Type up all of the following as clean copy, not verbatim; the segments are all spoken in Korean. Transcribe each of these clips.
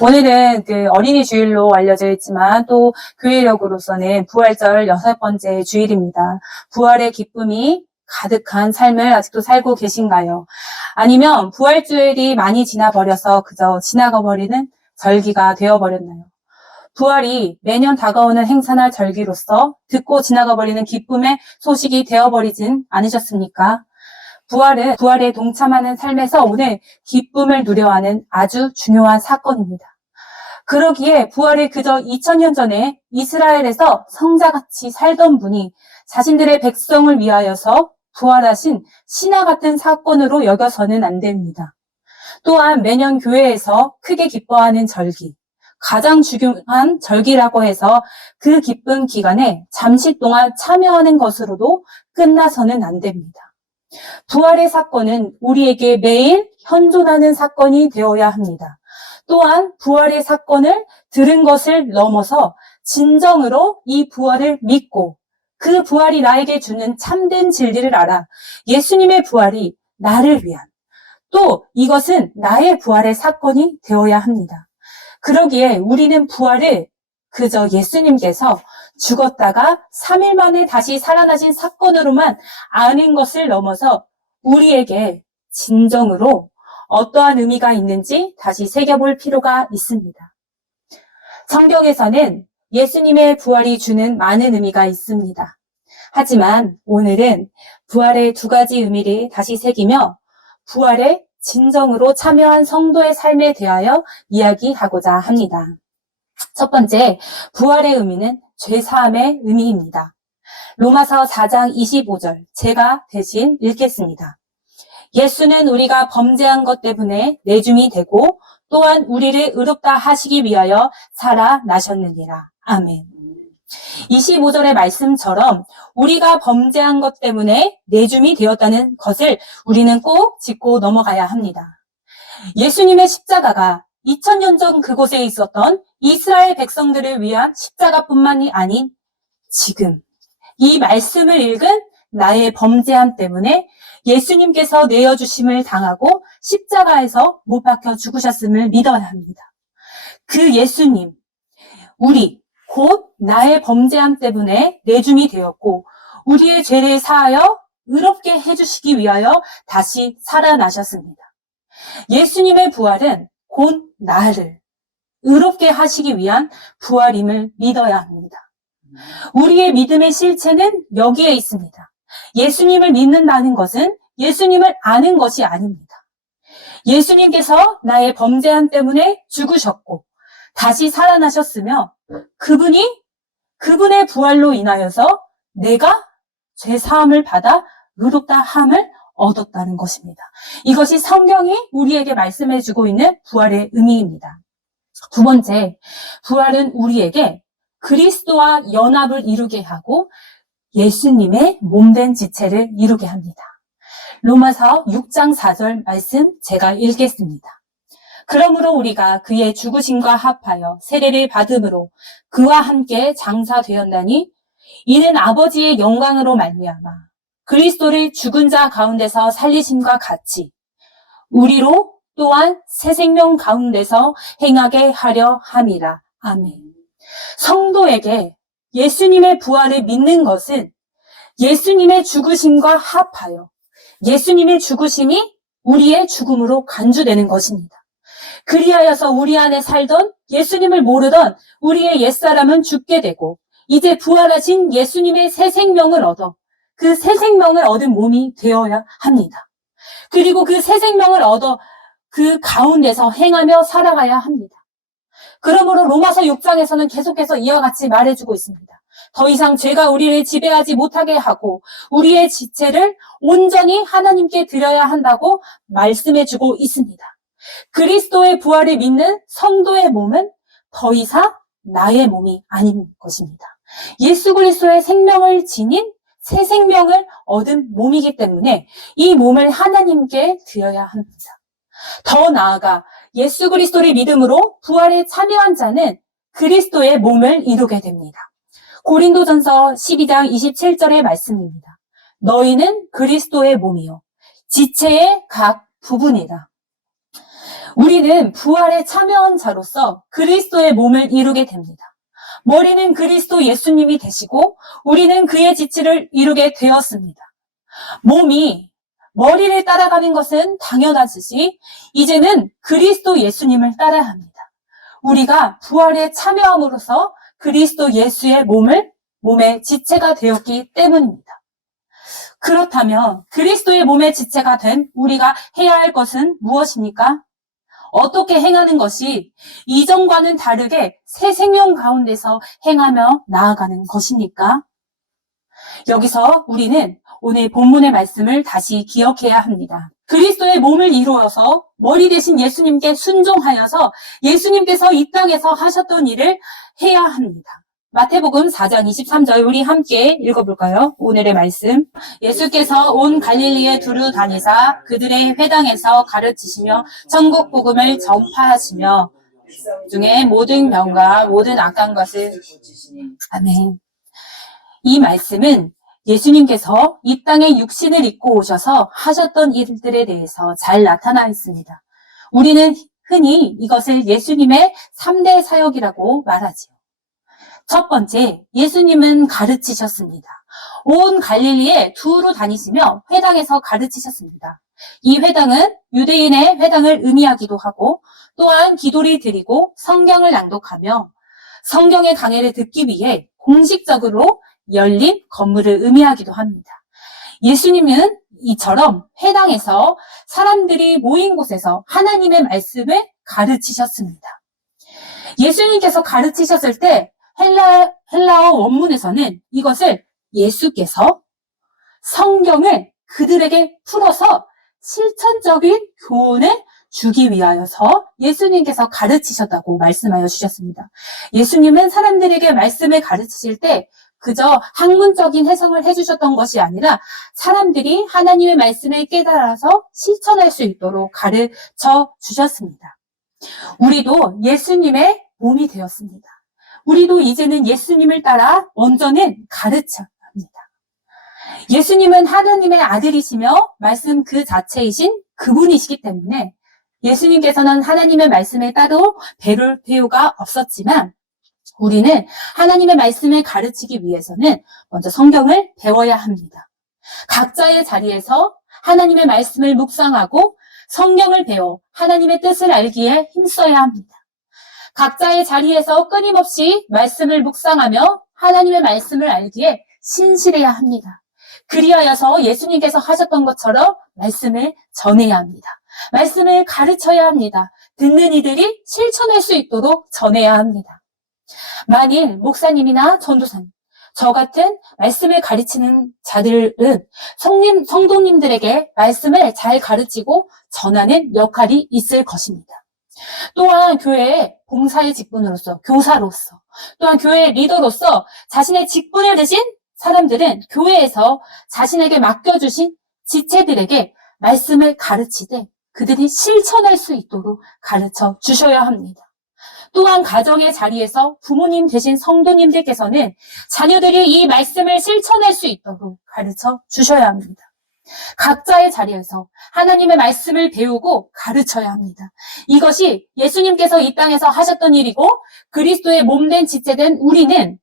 오늘은 그 어린이 주일로 알려져 있지만 또 교회력으로서는 부활절 6번째 주일입니다. 부활의 기쁨이 가득한 삶을 아직도 살고 계신가요? 아니면 부활주일이 많이 지나버려서 그저 지나가 버리는 절기가 되어버렸나요? 부활이 매년 다가오는 행사나 절기로서 듣고 지나가 버리는 기쁨의 소식이 되어버리진 않으셨습니까? 부활에 동참하는 삶에서 오늘 기쁨을 누려하는 아주 중요한 사건입니다. 그러기에 부활이 그저 2000년 전에 이스라엘에서 성자같이 살던 분이 자신들의 백성을 위하여서 부활하신 신화 같은 사건으로 여겨서는 안 됩니다. 또한 매년 교회에서 크게 기뻐하는 절기, 가장 중요한 절기라고 해서 그 기쁜 기간에 잠시 동안 참여하는 것으로도 끝나서는 안 됩니다. 부활의 사건은 우리에게 매일 현존하는 사건이 되어야 합니다. 또한 부활의 사건을 들은 것을 넘어서 진정으로 이 부활을 믿고 그 부활이 나에게 주는 참된 진리를 알아 예수님의 부활이 나를 위한 또 이것은 나의 부활의 사건이 되어야 합니다. 그러기에 우리는 부활을 그저 예수님께서 죽었다가 3일 만에 다시 살아나신 사건으로만 아는 것을 넘어서 우리에게 진정으로 어떠한 의미가 있는지 다시 새겨볼 필요가 있습니다. 성경에서는 예수님의 부활이 주는 많은 의미가 있습니다. 하지만 오늘은 부활의 2가지 의미를 다시 새기며 부활에 진정으로 참여한 성도의 삶에 대하여 이야기하고자 합니다. 첫 번째, 부활의 의미는 죄사함의 의미입니다. 로마서 4장 25절, 제가 대신 읽겠습니다. 예수는 우리가 범죄한 것 때문에 내줌이 되고 또한 우리를 의롭다 하시기 위하여 살아나셨느니라. 아멘. 25절의 말씀처럼 우리가 범죄한 것 때문에 내줌이 되었다는 것을 우리는 꼭 짚고 넘어가야 합니다. 예수님의 십자가가 2000년 전 그곳에 있었던 이스라엘 백성들을 위한 십자가뿐만이 아닌 지금 이 말씀을 읽은 나의 범죄함 때문에 예수님께서 내어주심을 당하고 십자가에서 못 박혀 죽으셨음을 믿어야 합니다. 그 예수님, 우리 곧 나의 범죄함 때문에 내줌이 되었고 우리의 죄를 사하여 의롭게 해주시기 위하여 다시 살아나셨습니다. 예수님의 부활은 곧 나를 의롭게 하시기 위한 부활임을 믿어야 합니다. 우리의 믿음의 실체는 여기에 있습니다. 예수님을 믿는다는 것은 예수님을 아는 것이 아닙니다. 예수님께서 나의 범죄함 때문에 죽으셨고 다시 살아나셨으며 그분의 부활로 인하여서 내가 죄사함을 받아 의롭다 함을 얻었다는 것입니다. 이것이 성경이 우리에게 말씀해주고 있는 부활의 의미입니다. 2번째, 부활은 우리에게 그리스도와 연합을 이루게 하고 예수님의 몸된 지체를 이루게 합니다. 로마서 6장 4절 말씀 제가 읽겠습니다. 그러므로 우리가 그의 죽으심과 합하여 세례를 받음으로 그와 함께 장사되었나니 이는 아버지의 영광으로 말미암아 그리스도를 죽은 자 가운데서 살리심과 같이 우리로 또한 새 생명 가운데서 행하게 하려 함이라. 아멘. 성도에게 예수님의 부활을 믿는 것은 예수님의 죽으심과 합하여 예수님의 죽으심이 우리의 죽음으로 간주되는 것입니다. 그리하여서 우리 안에 살던 예수님을 모르던 우리의 옛사람은 죽게 되고 이제 부활하신 예수님의 새 생명을 얻어 그 새 생명을 얻은 몸이 되어야 합니다. 그리고 그 새 생명을 얻어 그 가운데서 행하며 살아가야 합니다. 그러므로 로마서 6장에서는 계속해서 이와 같이 말해주고 있습니다. 더 이상 죄가 우리를 지배하지 못하게 하고 우리의 지체를 온전히 하나님께 드려야 한다고 말씀해주고 있습니다. 그리스도의 부활을 믿는 성도의 몸은 더 이상 나의 몸이 아닌 것입니다. 예수 그리스도의 생명을 지닌 새 생명을 얻은 몸이기 때문에 이 몸을 하나님께 드려야 합니다. 더 나아가 예수 그리스도를 믿음으로 부활에 참여한 자는 그리스도의 몸을 이루게 됩니다. 고린도전서 12장 27절의 말씀입니다. 너희는 그리스도의 몸이요 지체의 각 부분이다. 우리는 부활에 참여한 자로서 그리스도의 몸을 이루게 됩니다. 머리는 그리스도 예수님이 되시고 우리는 그의 지체를 이루게 되었습니다. 몸이 머리를 따라가는 것은 당연하듯이 이제는 그리스도 예수님을 따라야 합니다. 우리가 부활에 참여함으로써 그리스도 예수의 몸의 지체가 되었기 때문입니다. 그렇다면 그리스도의 몸의 지체가 된 우리가 해야 할 것은 무엇입니까? 어떻게 행하는 것이 이전과는 다르게 새 생명 가운데서 행하며 나아가는 것입니까? 여기서 우리는 오늘 본문의 말씀을 다시 기억해야 합니다. 그리스도의 몸을 이루어서 머리 대신 예수님께 순종하여서 예수님께서 이 땅에서 하셨던 일을 해야 합니다. 마태복음 4장 23절 우리 함께 읽어볼까요? 오늘의 말씀. 예수께서 온 갈릴리에 두루 다니사 그들의 회당에서 가르치시며 천국 복음을 전파하시며 중에 모든 병과 모든 악한 것을 아멘. 이 말씀은 예수님께서 이 땅에 육신을 입고 오셔서 하셨던 일들에 대해서 잘 나타나 있습니다. 우리는 흔히 이것을 예수님의 3대 사역이라고 말하지요. 첫 번째, 예수님은 가르치셨습니다. 온 갈릴리에 두루 다니시며 회당에서 가르치셨습니다. 이 회당은 유대인의 회당을 의미하기도 하고 또한 기도를 드리고 성경을 낭독하며 성경의 강해를 듣기 위해 공식적으로 열린 건물을 의미하기도 합니다. 예수님은 이처럼 회당에서 사람들이 모인 곳에서 하나님의 말씀을 가르치셨습니다. 예수님께서 가르치셨을 때 헬라어 원문에서는 이것을 예수께서 성경을 그들에게 풀어서 실천적인 교훈을 주기 위하여서 예수님께서 가르치셨다고 말씀하여 주셨습니다. 예수님은 사람들에게 말씀을 가르치실 때 그저 학문적인 해석을 해주셨던 것이 아니라 사람들이 하나님의 말씀을 깨달아서 실천할 수 있도록 가르쳐 주셨습니다. 우리도 예수님의 몸이 되었습니다. 우리도 이제는 예수님을 따라 먼저는 가르쳐야 합니다. 예수님은 하나님의 아들이시며 말씀 그 자체이신 그분이시기 때문에 예수님께서는 하나님의 말씀에 따로 배울 필요가 없었지만 우리는 하나님의 말씀을 가르치기 위해서는 먼저 성경을 배워야 합니다. 각자의 자리에서 하나님의 말씀을 묵상하고 성경을 배워 하나님의 뜻을 알기에 힘써야 합니다. 각자의 자리에서 끊임없이 말씀을 묵상하며 하나님의 말씀을 알기에 신실해야 합니다. 그리하여서 예수님께서 하셨던 것처럼 말씀을 전해야 합니다. 말씀을 가르쳐야 합니다. 듣는 이들이 실천할 수 있도록 전해야 합니다. 만일 목사님이나 전도사님, 저 같은 말씀을 가르치는 자들은 성도님들에게 말씀을 잘 가르치고 전하는 역할이 있을 것입니다. 또한 교회의 봉사의 직분으로서, 교사로서, 또한 교회의 리더로서 자신의 직분을 드신 사람들은 교회에서 자신에게 맡겨주신 지체들에게 말씀을 가르치되 그들이 실천할 수 있도록 가르쳐 주셔야 합니다. 또한 가정의 자리에서 부모님 되신 성도님들께서는 자녀들이 이 말씀을 실천할 수 있도록 가르쳐 주셔야 합니다. 각자의 자리에서 하나님의 말씀을 배우고 가르쳐야 합니다. 이것이 예수님께서 이 땅에서 하셨던 일이고 그리스도의 몸된 지체된 우리는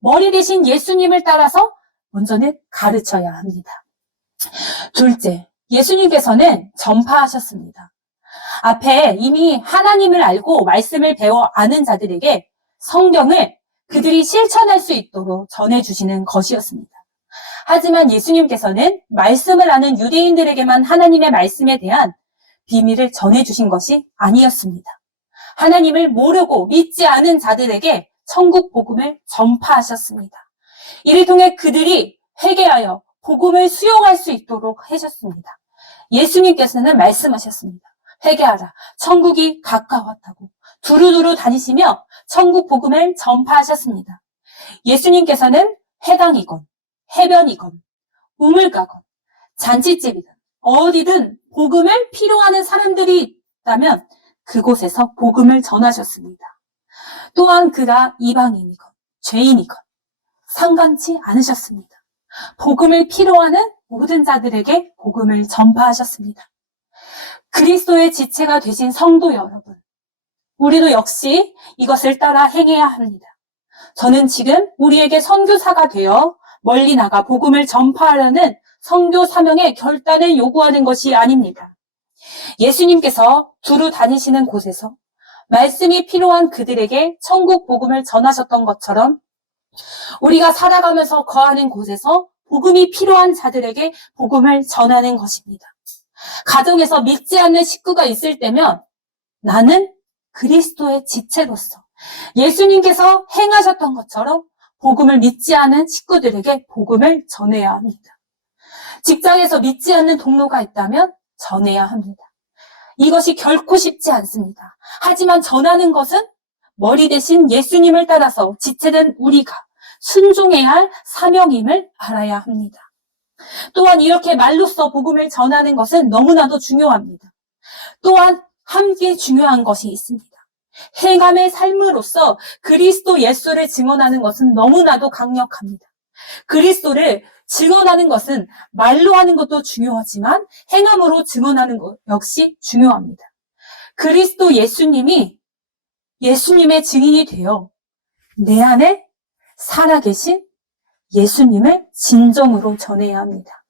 머리 대신 예수님을 따라서 먼저는 가르쳐야 합니다. 둘째, 예수님께서는 전파하셨습니다. 앞에 이미 하나님을 알고 말씀을 배워 아는 자들에게 성경을 그들이 실천할 수 있도록 전해주시는 것이었습니다. 하지만 예수님께서는 말씀을 아는 유대인들에게만 하나님의 말씀에 대한 비밀을 전해주신 것이 아니었습니다. 하나님을 모르고 믿지 않은 자들에게 천국 복음을 전파하셨습니다. 이를 통해 그들이 회개하여 복음을 수용할 수 있도록 하셨습니다. 예수님께서는 말씀하셨습니다. 회개하라. 천국이 가까웠다고. 두루두루 다니시며 천국 복음을 전파하셨습니다. 예수님께서는 회당이건 해변이건 우물가건 잔치집이든 어디든 복음을 필요하는 사람들이 있다면 그곳에서 복음을 전하셨습니다. 또한 그가 이방인이건 죄인이건 상관치 않으셨습니다. 복음을 필요하는 모든 자들에게 복음을 전파하셨습니다. 그리스도의 지체가 되신 성도 여러분, 우리도 역시 이것을 따라 행해야 합니다. 저는 지금 우리에게 선교사가 되어 멀리 나가 복음을 전파하려는 선교 사명의 결단을 요구하는 것이 아닙니다. 예수님께서 두루 다니시는 곳에서 말씀이 필요한 그들에게 천국 복음을 전하셨던 것처럼 우리가 살아가면서 거하는 곳에서 복음이 필요한 자들에게 복음을 전하는 것입니다. 가정에서 믿지 않는 식구가 있을 때면 나는 그리스도의 지체로서 예수님께서 행하셨던 것처럼 복음을 믿지 않은 식구들에게 복음을 전해야 합니다. 직장에서 믿지 않는 동료가 있다면 전해야 합니다. 이것이 결코 쉽지 않습니다. 하지만 전하는 것은 머리 대신 예수님을 따라서 지체된 우리가 순종해야 할 사명임을 알아야 합니다. 또한 이렇게 말로써 복음을 전하는 것은 너무나도 중요합니다. 또한 함께 중요한 것이 있습니다. 행함의 삶으로서 그리스도 예수를 증언하는 것은 너무나도 강력합니다. 그리스도를 증언하는 것은 말로 하는 것도 중요하지만 행함으로 증언하는 것 역시 중요합니다. 그리스도 예수님이 예수님의 증인이 되어 내 안에 살아계신 예수님을 진정으로 전해야 합니다.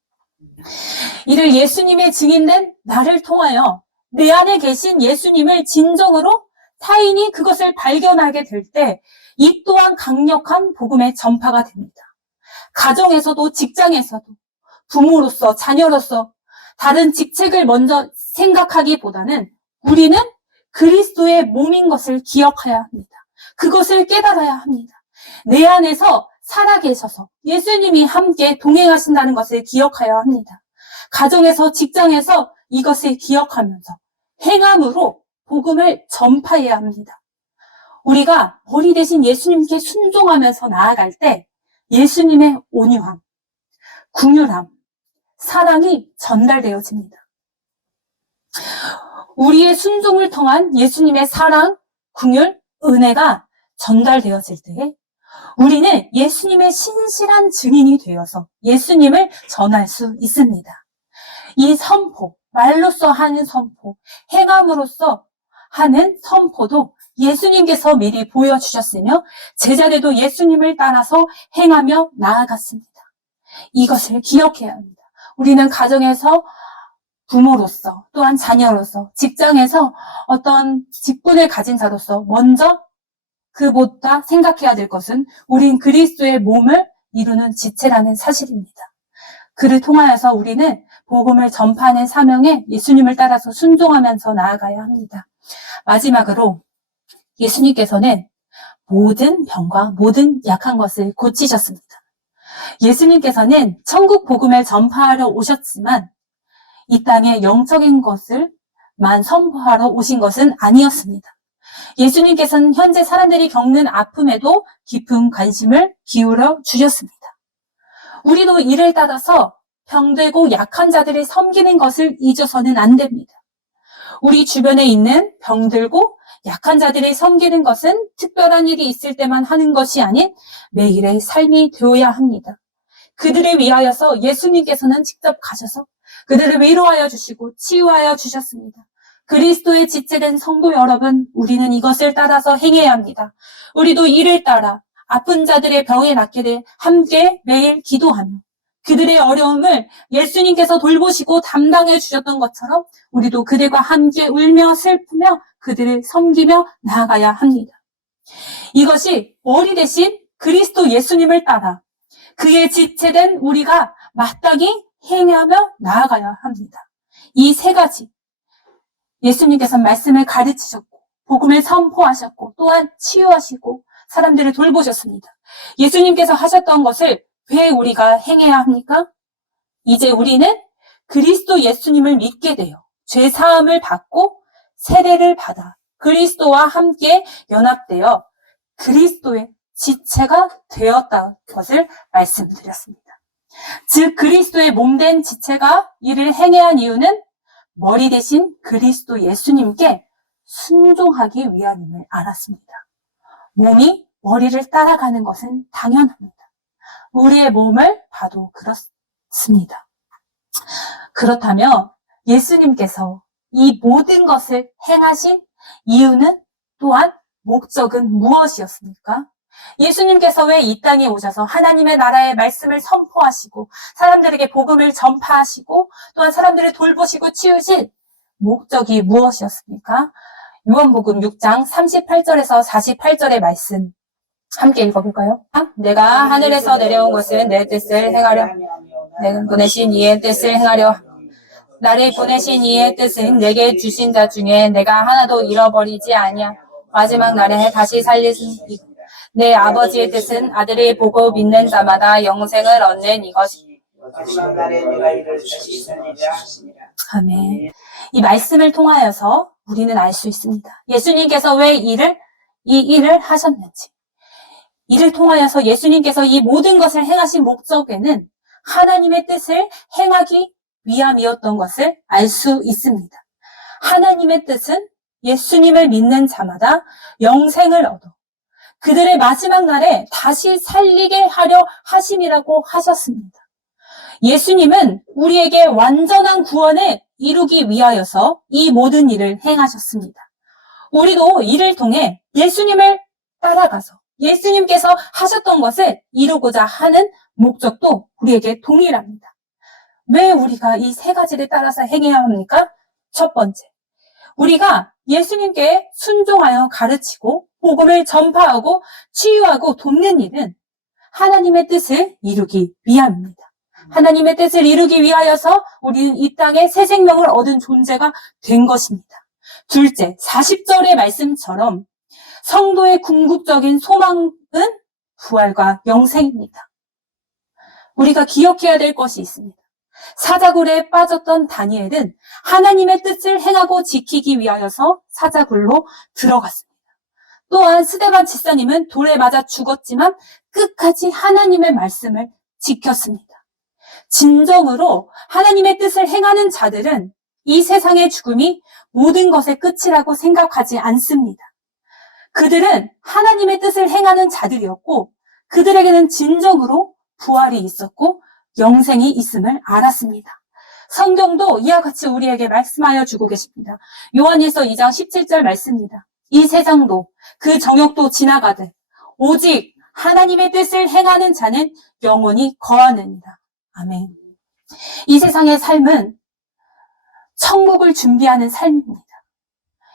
이를 예수님의 증인된 나를 통하여 내 안에 계신 예수님을 진정으로 타인이 그것을 발견하게 될 때 이 또한 강력한 복음의 전파가 됩니다. 가정에서도 직장에서도 부모로서 자녀로서 다른 직책을 먼저 생각하기보다는 우리는 그리스도의 몸인 것을 기억해야 합니다. 그것을 깨달아야 합니다. 내 안에서 살아계셔서 예수님이 함께 동행하신다는 것을 기억해야 합니다. 가정에서 직장에서 이것을 기억하면서 행함으로 복음을 전파해야 합니다. 우리가 머리 대신 예수님께 순종하면서 나아갈 때 예수님의 온유함, 긍휼함, 사랑이 전달되어집니다. 우리의 순종을 통한 예수님의 사랑, 긍휼, 은혜가 전달되어질 때 우리는 예수님의 신실한 증인이 되어서 예수님을 전할 수 있습니다. 이 선포, 말로써 하는 선포, 행함으로써 하는 선포도 예수님께서 미리 보여주셨으며 제자들도 예수님을 따라서 행하며 나아갔습니다. 이것을 기억해야 합니다. 우리는 가정에서 부모로서 또한 자녀로서 직장에서 어떤 직분을 가진 자로서 먼저 그보다 생각해야 될 것은 우린 그리스도의 몸을 이루는 지체라는 사실입니다. 그를 통하여서 우리는 복음을 전파하는 사명에 예수님을 따라서 순종하면서 나아가야 합니다. 마지막으로 예수님께서는 모든 병과 모든 약한 것을 고치셨습니다. 예수님께서는 천국 복음을 전파하러 오셨지만 이 땅에 영적인 것을만 선포하러 오신 것은 아니었습니다. 예수님께서는 현재 사람들이 겪는 아픔에도 깊은 관심을 기울여 주셨습니다. 우리도 이를 따라서 병들고 약한 자들을 섬기는 것을 잊어서는 안 됩니다. 우리 주변에 있는 병들고 약한 자들을 섬기는 것은 특별한 일이 있을 때만 하는 것이 아닌 매일의 삶이 되어야 합니다. 그들을 위하여서 예수님께서는 직접 가셔서 그들을 위로하여 주시고 치유하여 주셨습니다. 그리스도의 지체된 성도 여러분, 우리는 이것을 따라서 행해야 합니다. 우리도 이를 따라 아픈 자들의 병에 낫게 돼 함께 매일 기도하며 그들의 어려움을 예수님께서 돌보시고 담당해 주셨던 것처럼 우리도 그들과 함께 울며 슬프며 그들을 섬기며 나아가야 합니다. 이것이 머리 대신 그리스도 예수님을 따라 그의 지체된 우리가 마땅히 행하며 나아가야 합니다. 이 세 가지 예수님께서 말씀을 가르치셨고 복음을 선포하셨고 또한 치유하시고 사람들을 돌보셨습니다. 예수님께서 하셨던 것을 왜 우리가 행해야 합니까? 이제 우리는 그리스도 예수님을 믿게 되어 죄 사함을 받고 세례를 받아 그리스도와 함께 연합되어 그리스도의 지체가 되었다는 것을 말씀드렸습니다. 즉 그리스도의 몸된 지체가 이를 행해야 한 이유는 머리 대신 그리스도 예수님께 순종하기 위함임을 알았습니다. 몸이 머리를 따라가는 것은 당연합니다. 우리의 몸을 봐도 그렇습니다. 그렇다면 예수님께서 이 모든 것을 행하신 이유는 또한 목적은 무엇이었습니까? 예수님께서 왜 이 땅에 오셔서 하나님의 나라의 말씀을 선포하시고 사람들에게 복음을 전파하시고 또한 사람들을 돌보시고 치우신 목적이 무엇이었습니까? 요한복음 6장 38절에서 48절의 말씀 함께 읽어볼까요? 내가 하늘에서 내려온 것은 내 뜻을 행하려 내가 보내신 이의 뜻을 행하려 나를 보내신 이의 뜻은 내게 주신 자 중에 내가 하나도 잃어버리지 아니야. 마지막 날에 다시 살리신 내 아버지의 뜻은 아들이 보고 믿는 자마다 영생을 얻는 이것이. 마지막 날에 내가 이를 다시 살리라 하시니라. 아멘. 이 말씀을 통하여서 우리는 알 수 있습니다. 예수님께서 왜 이 일을 하셨는지. 이를 통하여서 예수님께서 이 모든 것을 행하신 목적에는 하나님의 뜻을 행하기 위함이었던 것을 알 수 있습니다. 하나님의 뜻은 예수님을 믿는 자마다 영생을 얻어 그들의 마지막 날에 다시 살리게 하려 하심이라고 하셨습니다. 예수님은 우리에게 완전한 구원을 이루기 위하여서 이 모든 일을 행하셨습니다. 우리도 이를 통해 예수님을 따라가서 예수님께서 하셨던 것을 이루고자 하는 목적도 우리에게 동일합니다. 왜 우리가 이 세 가지를 따라서 행해야 합니까? 첫 번째, 우리가 예수님께 순종하여 가르치고 복음을 전파하고 치유하고 돕는 일은 하나님의 뜻을 이루기 위함입니다. 하나님의 뜻을 이루기 위하여서 우리는 이 땅에 새 생명을 얻은 존재가 된 것입니다. 둘째, 40절의 말씀처럼 성도의 궁극적인 소망은 부활과 영생입니다. 우리가 기억해야 될 것이 있습니다. 사자굴에 빠졌던 다니엘은 하나님의 뜻을 행하고 지키기 위하여서 사자굴로 들어갔습니다. 또한 스데반 집사님은 돌에 맞아 죽었지만 끝까지 하나님의 말씀을 지켰습니다. 진정으로 하나님의 뜻을 행하는 자들은 이 세상의 죽음이 모든 것의 끝이라고 생각하지 않습니다. 그들은 하나님의 뜻을 행하는 자들이었고 그들에게는 진정으로 부활이 있었고 영생이 있음을 알았습니다. 성경도 이와 같이 우리에게 말씀하여 주고 계십니다. 요한일서 2장 17절 말씀입니다. 이 세상도 그 정욕도 지나가되 오직 하나님의 뜻을 행하는 자는 영원히 거하느니라. 아멘. 이 세상의 삶은 천국을 준비하는 삶입니다.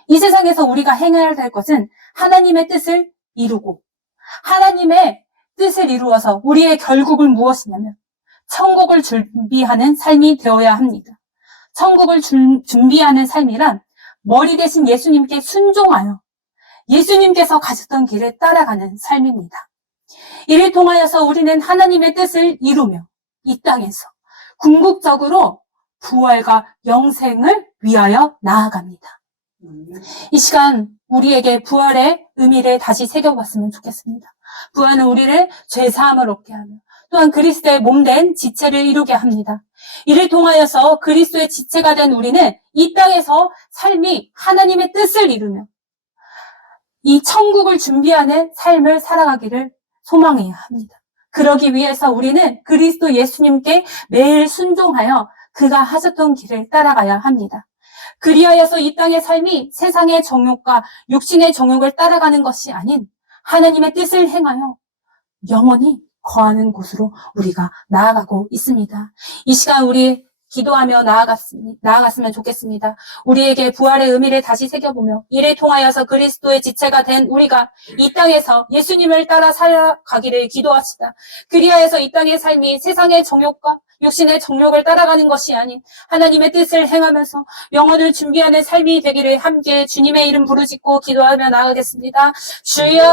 이 세상에서 우리가 행해야 될 것은 하나님의 뜻을 이루고 하나님의 뜻을 이루어서 우리의 결국은 무엇이냐면 천국을 준비하는 삶이 되어야 합니다. 천국을 준비하는 삶이란 머리 대신 예수님께 순종하여 예수님께서 가셨던 길을 따라가는 삶입니다. 이를 통하여서 우리는 하나님의 뜻을 이루며 이 땅에서 궁극적으로 부활과 영생을 위하여 나아갑니다. 이 시간 우리에게 부활의 의미를 다시 새겨봤으면 좋겠습니다. 부활은 우리를 죄사함을 얻게 하며 또한 그리스도의 몸된 지체를 이루게 합니다. 이를 통하여서 그리스도의 지체가 된 우리는 이 땅에서 삶이 하나님의 뜻을 이루며 이 천국을 준비하는 삶을 살아가기를 소망해야 합니다. 그러기 위해서 우리는 그리스도 예수님께 매일 순종하여 그가 하셨던 길을 따라가야 합니다. 그리하여서 이 땅의 삶이 세상의 정욕과 육신의 정욕을 따라가는 것이 아닌 하나님의 뜻을 행하여 영원히 거하는 곳으로 우리가 나아가고 있습니다. 이 시간 우리 기도하며 나아갔으면 좋겠습니다. 우리에게 부활의 의미를 다시 새겨보며 이를 통하여서 그리스도의 지체가 된 우리가 이 땅에서 예수님을 따라 살아가기를 기도합시다. 그리하여서 이 땅의 삶이 세상의 정욕과 육신의 정욕을 따라가는 것이 아닌 하나님의 뜻을 행하면서 영혼을 준비하는 삶이 되기를 함께 주님의 이름 부르짖고 기도하며 나아가겠습니다. 주여